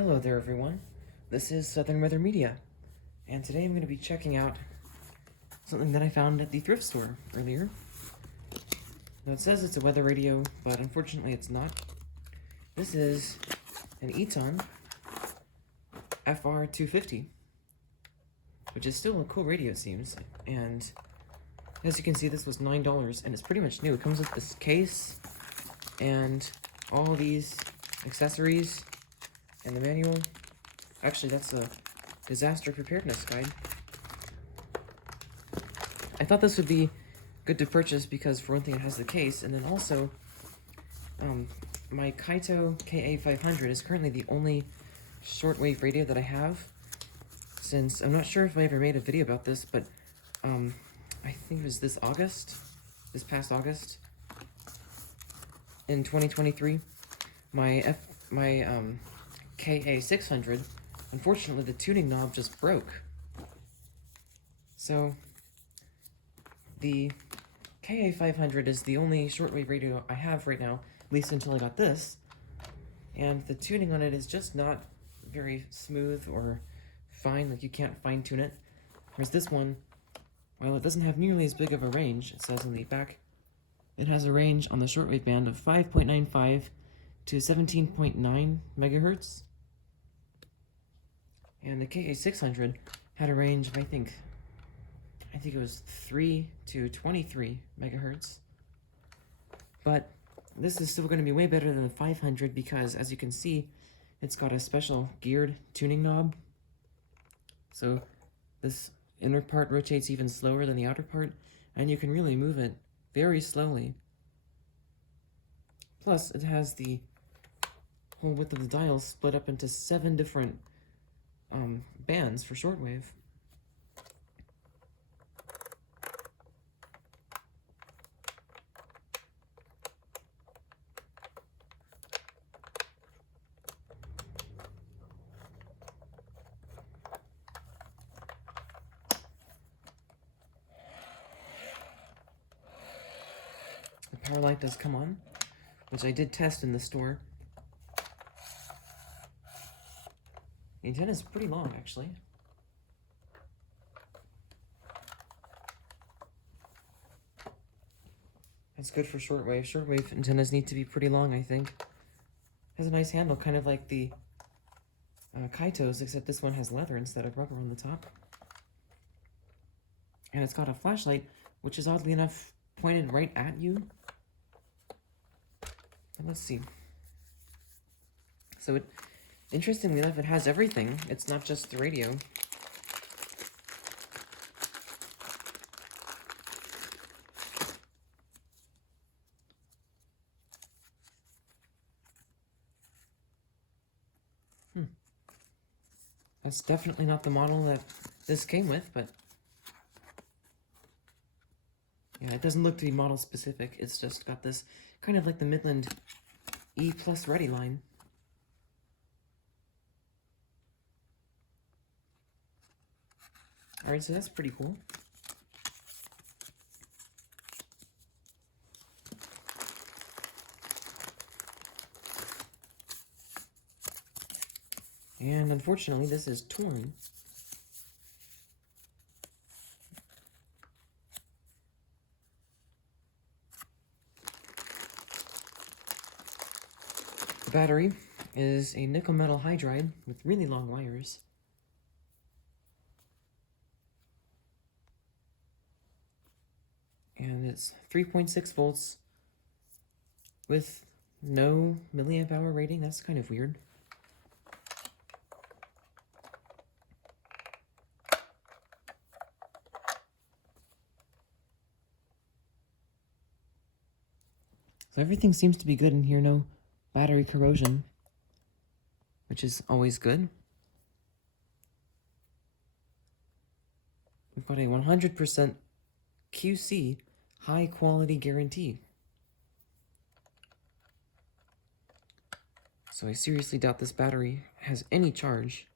Hello there everyone, this is Southern Weather Media, and today I'm going to be checking out something that I found at the thrift store earlier. Now it says it's a weather radio, but unfortunately it's not. This is an Eton FR250, which is still a cool radio it seems, and as you can see this was $9 and it's pretty much new. It comes with this case and all these accessories and the manual. Actually, that's a disaster preparedness guide. I thought this would be good to purchase because, for one thing, it has the case, and then also, my Kaito KA500 is currently the only shortwave radio that I have, since I'm not sure if I ever made a video about this, but I think it was this past August, in 2023, my KA600, unfortunately the tuning knob just broke. So the KA500 is the only shortwave radio I have right now, at least until I got this, and the tuning on it is just not very smooth or fine, like you can't fine tune it. Whereas this one, while it doesn't have nearly as big of a range, it says on the back, it has a range on the shortwave band of 5.95 to 17.9 megahertz. And the KA600 had a range of, I think it was 3 to 23 megahertz. But this is still going to be way better than the 500 because, as you can see, it's got a special geared tuning knob. So this inner part rotates even slower than the outer part, and you can really move it very slowly. Plus, it has the whole width of the dial split up into 7 different bands for shortwave. The power light does come on, which I did test in the store. The antenna is pretty long, actually. That's good for shortwave. Shortwave antennas need to be pretty long, I think. Has a nice handle, kind of like the Kaitos, except this one has leather instead of rubber on the top. And it's got a flashlight, which is oddly enough pointed right at you. And let's see. So interestingly enough, it has everything. It's not just the radio. That's definitely not the model that this came with, but yeah, it doesn't look to be model specific. It's just got this kind of like the Midland E Plus Ready line. Alright, so that's pretty cool. And unfortunately, this is torn. The battery is a nickel metal hydride with really long wires. And it's 3.6 volts with no milliamp hour rating. That's kind of weird. So everything seems to be good in here. No battery corrosion, which is always good. We've got a 100% QC high quality guarantee. So I seriously doubt this battery has any charge.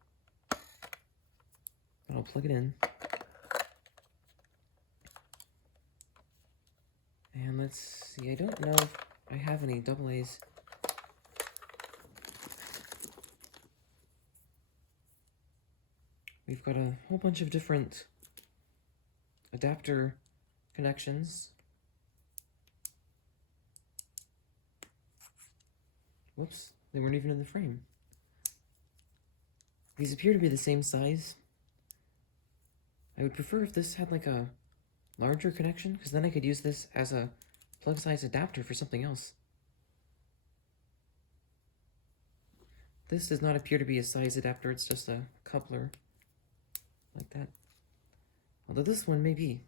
But I'll plug it in. And let's see, I don't know if I have any AA's. we've got a whole bunch of different adapter connections. Whoops, they weren't even in the frame. These appear to be the same size. I would prefer if this had like a larger connection, because then I could use this as a plug size adapter for something else. This does not appear to be a size adapter, it's just a coupler, like that. Although this one may be.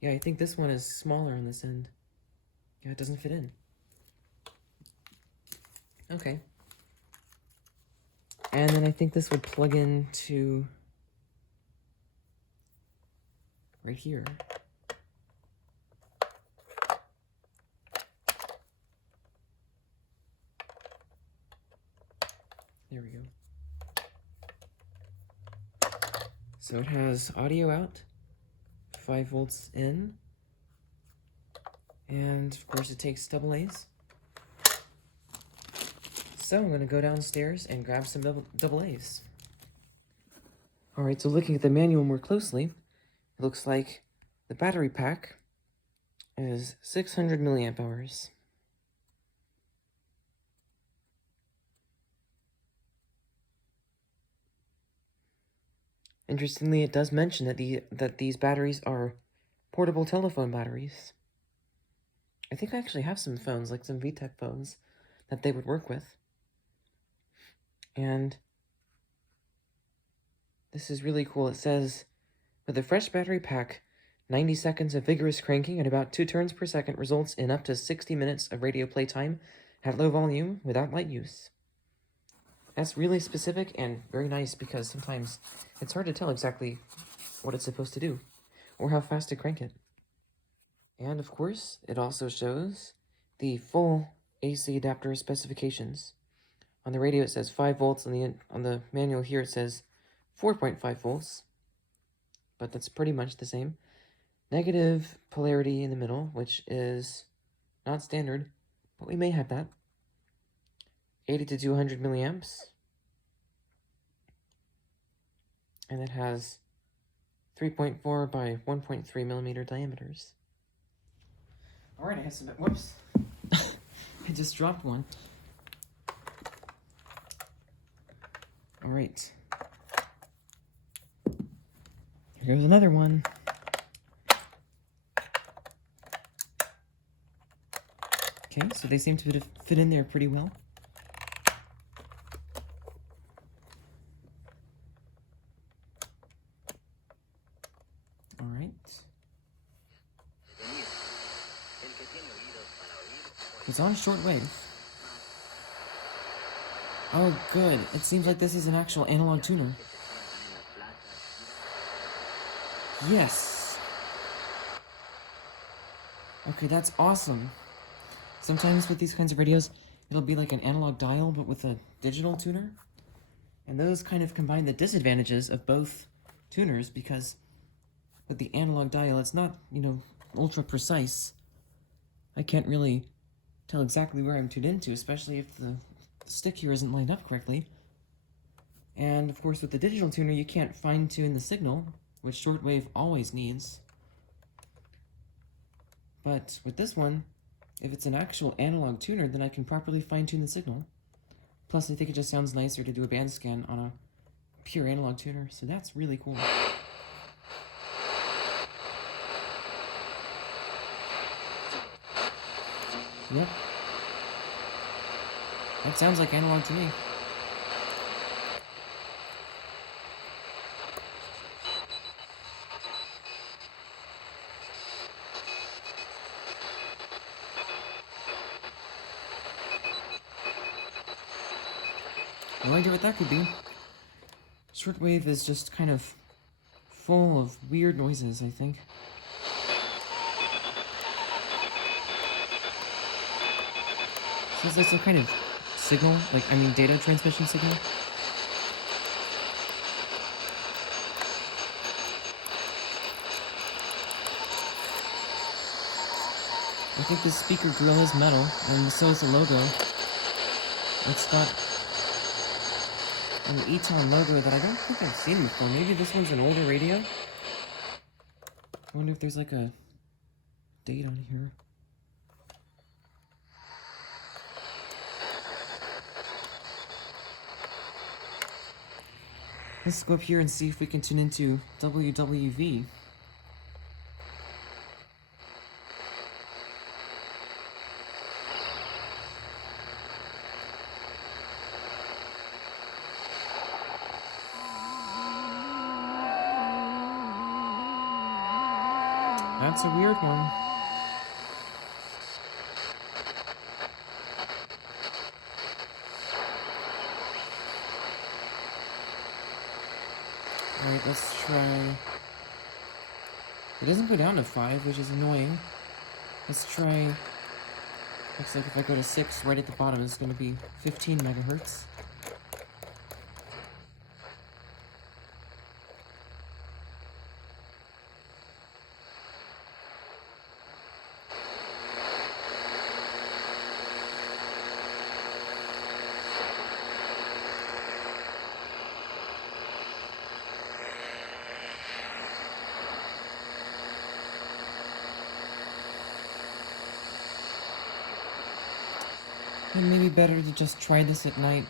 Yeah, I think this one is smaller on this end. Yeah, it doesn't fit in. Okay. And then I think this would plug into right here. There we go. So it has audio out, 5 volts in, and of course it takes AA's. So I'm going to go downstairs and grab some AA's. Alright, so looking at the manual more closely, it looks like the battery pack is 600 milliamp hours. Interestingly, it does mention that these batteries are portable telephone batteries. I think I actually have some phones, like some VTech phones, that they would work with. And this is really cool. It says, with a fresh battery pack, 90 seconds of vigorous cranking at about 2 turns per second results in up to 60 minutes of radio playtime at low volume without light use. That's really specific and very nice, because sometimes it's hard to tell exactly what it's supposed to do or how fast to crank it. And of course, it also shows the full AC adapter specifications. On the radio it says 5 volts, on the manual here it says 4.5 volts, but that's pretty much the same. Negative polarity in the middle, which is not standard, but we may have that. 80 to 200 milliamps. And it has 3.4 by 1.3 millimeter diameters. Alright, I have some, whoops. I just dropped one. Alright. Here goes another one. Okay, so they seem to fit in there pretty well. Alright. It's on shortwave. Oh, good. It seems like this is an actual analog tuner. Yes. Okay, that's awesome. Sometimes with these kinds of radios, it'll be like an analog dial, but with a digital tuner. And those kind of combine the disadvantages of both tuners, because with the analog dial, it's not, ultra precise. I can't really tell exactly where I'm tuned into, especially if the stick here isn't lined up correctly. And of course, with the digital tuner, you can't fine-tune the signal, which shortwave always needs. But with this one, if it's an actual analog tuner, then I can properly fine-tune the signal. Plus, I think it just sounds nicer to do a band scan on a pure analog tuner, so that's really cool. Yep. That sounds like analog to me. No idea what that could be. Shortwave is just kind of full of weird noises, I think. So is there some kind of signal? Data transmission signal? I think this speaker grill is metal, and so is the logo. It's got an Eton logo that I don't think I've seen before. Maybe this one's an older radio? I wonder if there's like a date on here. Let's go up here and see if we can tune into WWV. That's a weird one. Alright, let's try... It doesn't go down to 5, which is annoying. Let's try... Looks like if I go to 6, right at the bottom it's going to be 15 megahertz. It may be better to just try this at night.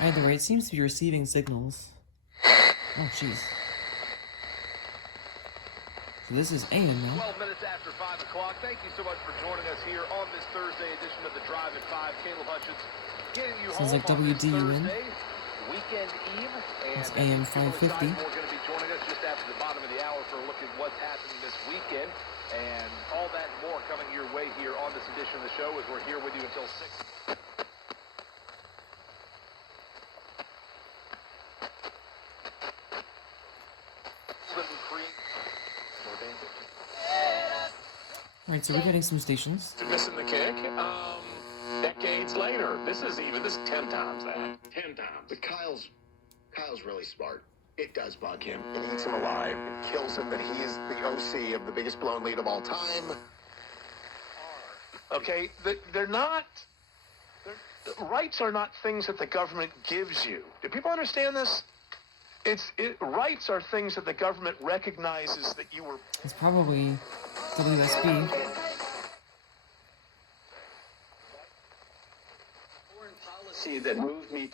Either way, it seems to be receiving signals. Oh, jeez. So this is AM now. 12 minutes after 5 o'clock. Thank you so much for joining us here on this Thursday edition of the Drive at 5. Caleb Hutchins getting you Sounds home like on this WDUN. Thursday, weekend eve. It's And AM 550. We're going to be joining us just after the bottom of the hour for a look at what's happening this weekend. And all that and more coming your way here on this edition of the show as we're here with you until 6. Alright, so we're getting some stations. Missing the kick. Decades later, this is 10 times that. 10 times. But Kyle's really smart. It does bug him. It eats him alive. It kills him that he is the OC of the biggest blown lead of all time. Okay, they're not. Rights are not things that the government gives you. Do people understand this? Rights are things that the government recognizes that you were. It's probably WSB. Foreign policy that moved me.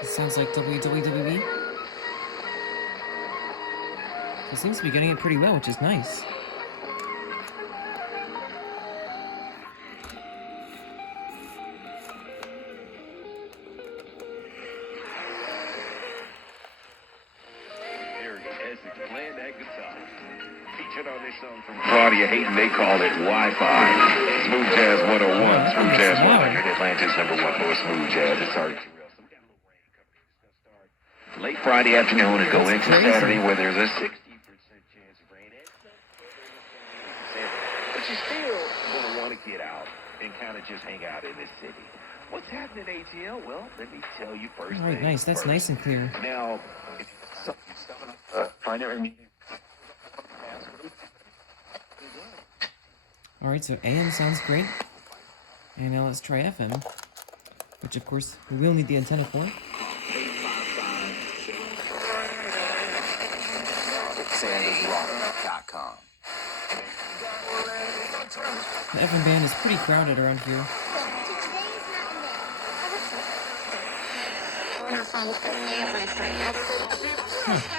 It sounds like WWWB. It seems to be getting it pretty well, which is nice. Playing that guitar. Featured on this song from Claudia Hayden, they call it Wi-Fi. Smooth Jazz 101, Smooth Jazz 100, Atlanta's #1 for smooth jazz. It started late Friday afternoon and go into Saturday where there's a 60% chance of rain. But you still going to want to get out and kind of just hang out in this city. What's happening, ATL? Well, let me tell you first. All right, nice. That's nice and clear. Now, find it. Alright, so AM sounds great. And now let's try FM. Which, of course, we will need the antenna for. SandersRock.com. The FM band is pretty crowded around here.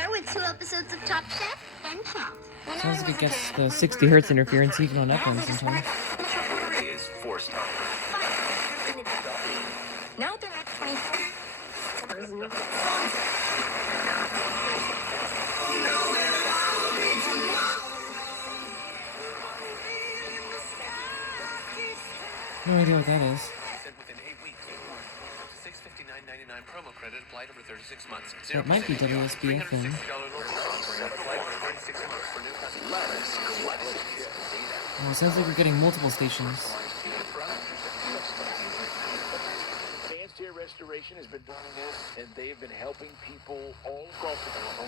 With 2 episodes of Top Chef and Chopped. Sounds like it gets the 60 hertz interference even on FM sometimes. Is forced on. Now they're at 24. No idea what that is. Within 8 weeks. $659.99 promo credit applied over 36 months. That might be WSB FM. Oh, it sounds like we're getting multiple stations. Restoration has been doing this, and they have been helping people all across the country.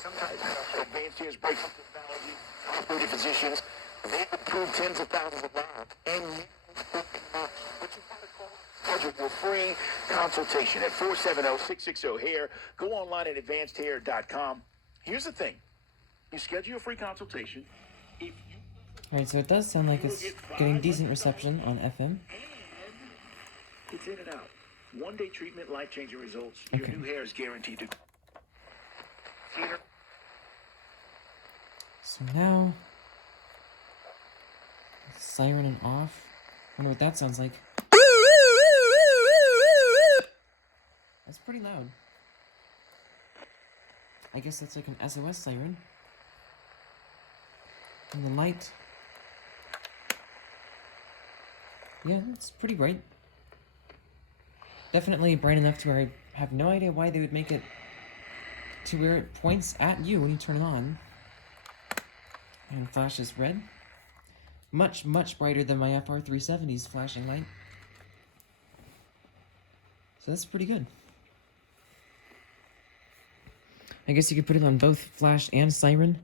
Sometimes advanced years break up technology, operating physicians, they improve tens of thousands of lives. And you, what you want to call schedule your free consultation at 470-660-HAIR. Go online at advancedhair.com. Here's the thing. You schedule your free consultation. If you Alright, so it does sound like it's getting decent reception on FM. it's in and out. One-day treatment, life-changing results. Okay. Your new hair is guaranteed to... So now, siren and off. Wonder what that sounds like. That's pretty loud. I guess that's like an SOS siren. And the light. Yeah, it's pretty bright. Definitely bright enough to where I have no idea why they would make it to where it points at you when you turn it on. And flashes red. Much, much brighter than my FR250's flashing light. So that's pretty good. I guess you could put it on both flash and siren.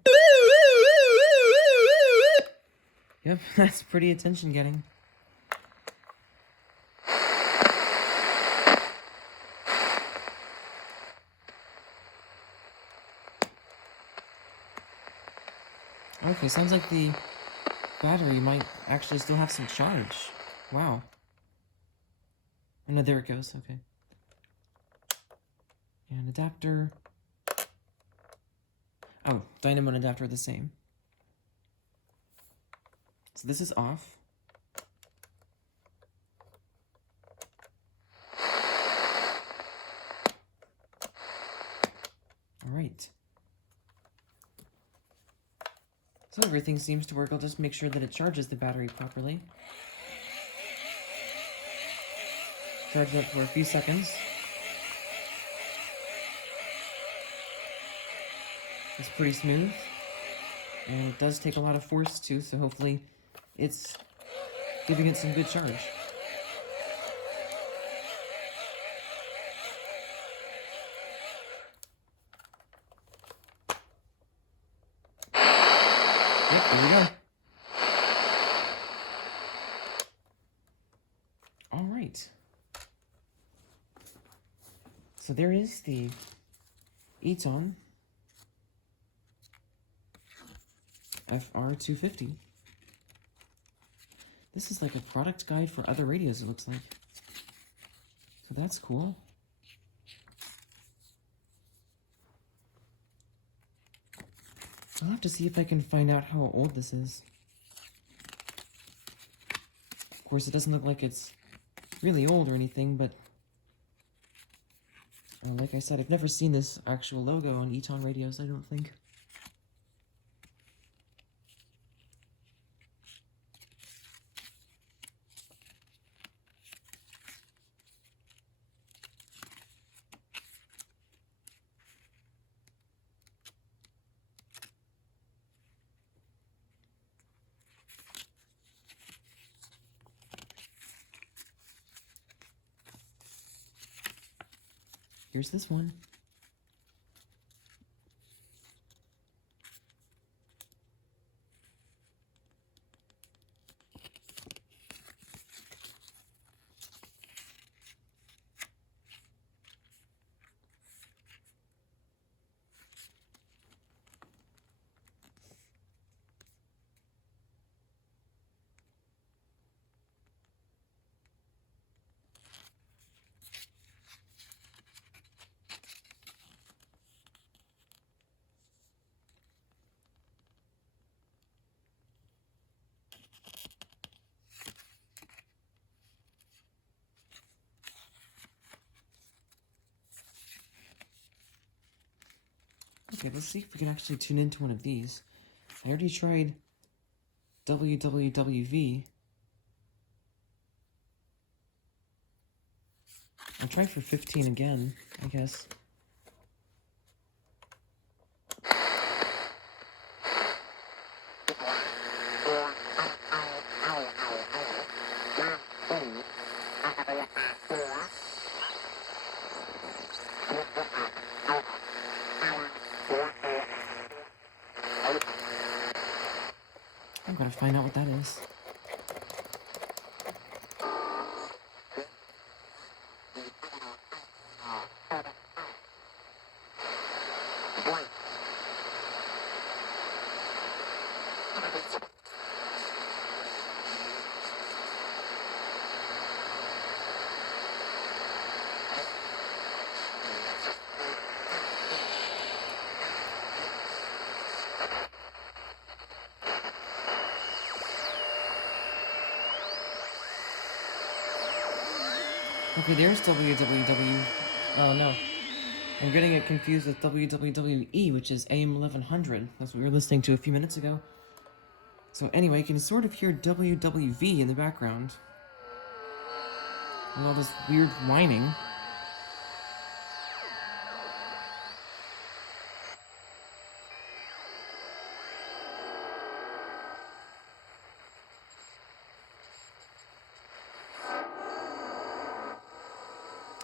Yep, that's pretty attention getting. Okay, sounds like the battery might actually still have some charge. Wow. Oh, no, there it goes. Okay. And adapter. Oh, dynamo and adapter are the same. So this is off. Alright. So everything seems to work. I'll just make sure that it charges the battery properly. Charge it up for a few seconds. It's pretty smooth. And it does take a lot of force too, so hopefully it's giving it some good charge. Yep, there we go. Alright. So there is the Eton FR250. This is like a product guide for other radios, it looks like. So that's cool. I'll have to see if I can find out how old this is. Of course, it doesn't look like it's really old or anything, but like I said, I've never seen this actual logo on Eton radios, I don't think. Here's this one. Okay, let's see if we can actually tune into one of these. I already tried WWWV. I'll try for 15 again, I guess. Gotta find out what that is. Okay, there's www. Oh no. I'm getting it confused with WWE, which is AM 1100. That's what we were listening to a few minutes ago. So anyway, you can sort of hear WWV in the background. With all this weird whining.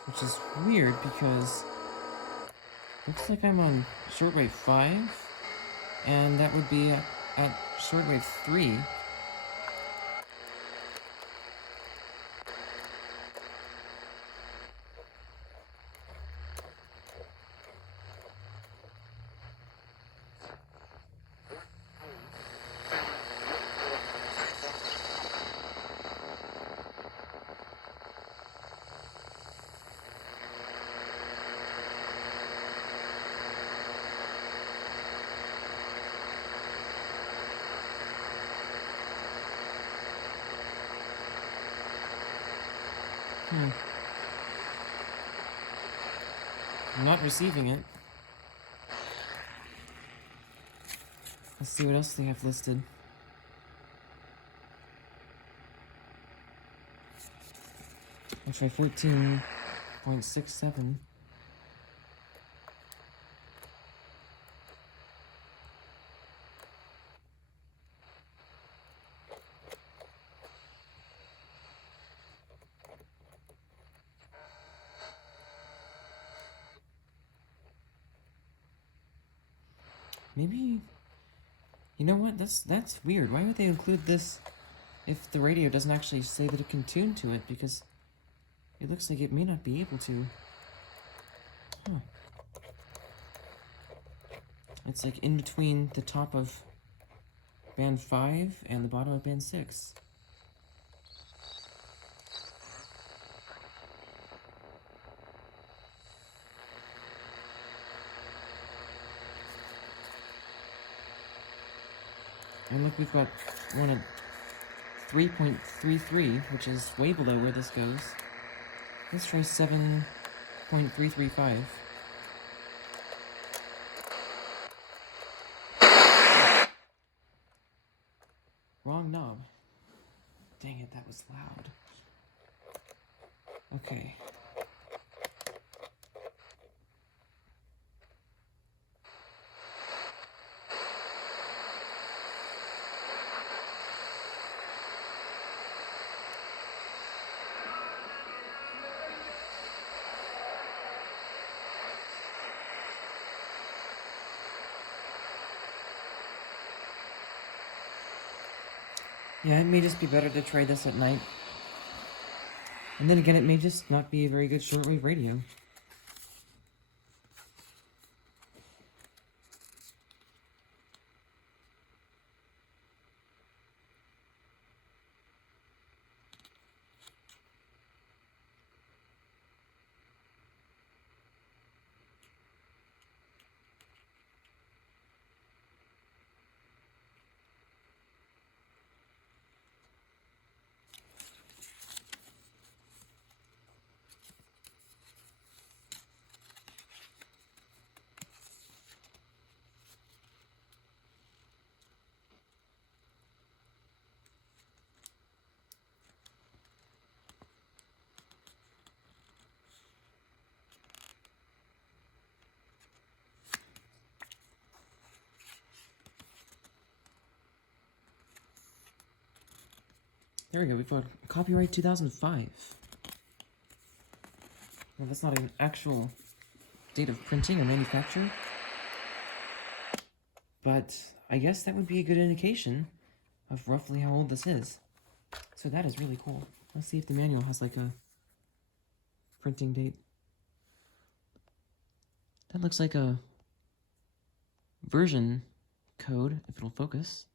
Which is weird because looks like I'm on Shortwave 5, and that would be at Shortwave 3. I'm not receiving it. Let's see what else they have listed. I'll try 14.67. Maybe, you know what, that's weird. Why would they include this if the radio doesn't actually say that it can tune to it? Because it looks like it may not be able to. Huh. It's like in between the top of band 5 and the bottom of band 6. And look, we've got one at 3.33, which is way below where this goes. Let's try 7.335. Wrong knob. Dang it, that was loud. Okay. Yeah, it may just be better to try this at night. And then again, it may just not be a very good shortwave radio. There we go, we've got copyright 2005. Well, that's not an actual date of printing or manufacture. But I guess that would be a good indication of roughly how old this is. So that is really cool. Let's see if the manual has like a printing date. That looks like a version code, if it'll focus.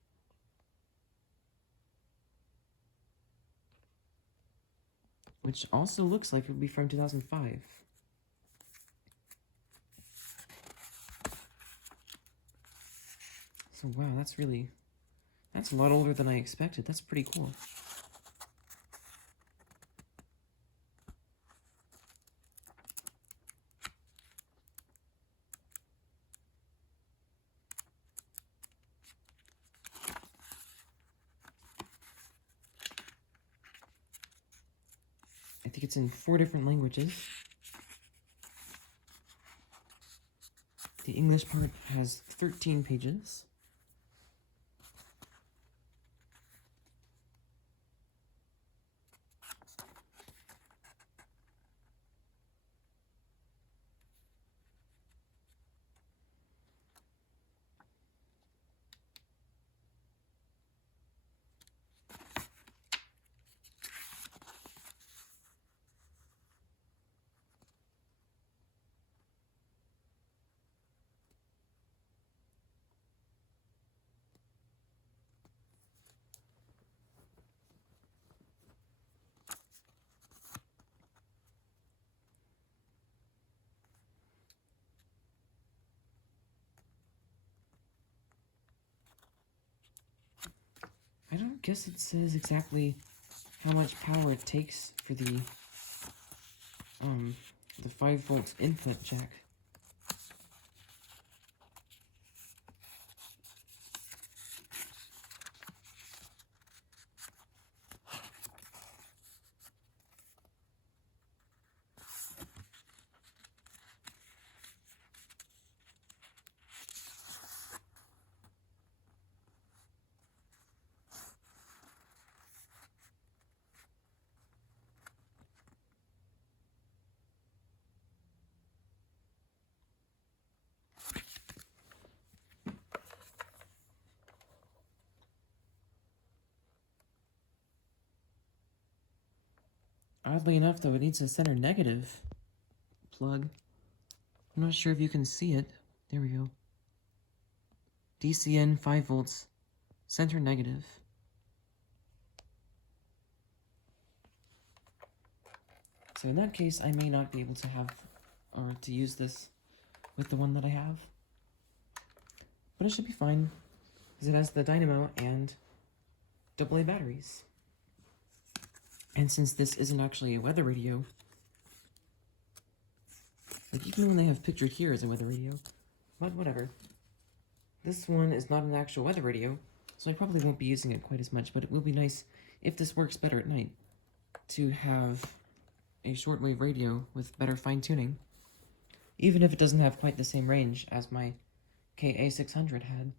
Which also looks like it would be from 2005. So wow, that's a lot older than I expected. That's pretty cool. I think it's in 4 different languages. The English part has 13 pages. I don't guess it says exactly how much power it takes for the 5-volt input jack. Oddly enough, though, it needs a center negative plug. I'm not sure if you can see it. There we go. DCN 5 volts, center negative. So in that case, I may not be able to have, or to use this with the one that I have. But it should be fine, because it has the dynamo and AA batteries. And since this isn't actually a weather radio, like even when they have pictured here as a weather radio, but whatever. This one is not an actual weather radio, so I probably won't be using it quite as much, but it will be nice, if this works better at night, to have a shortwave radio with better fine-tuning, even if it doesn't have quite the same range as my KA600 had.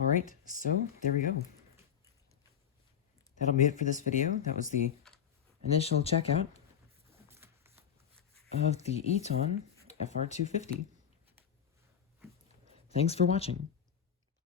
Alright, so there we go. That'll be it for this video. That was the initial checkout of the Eton FR250. Thanks for watching.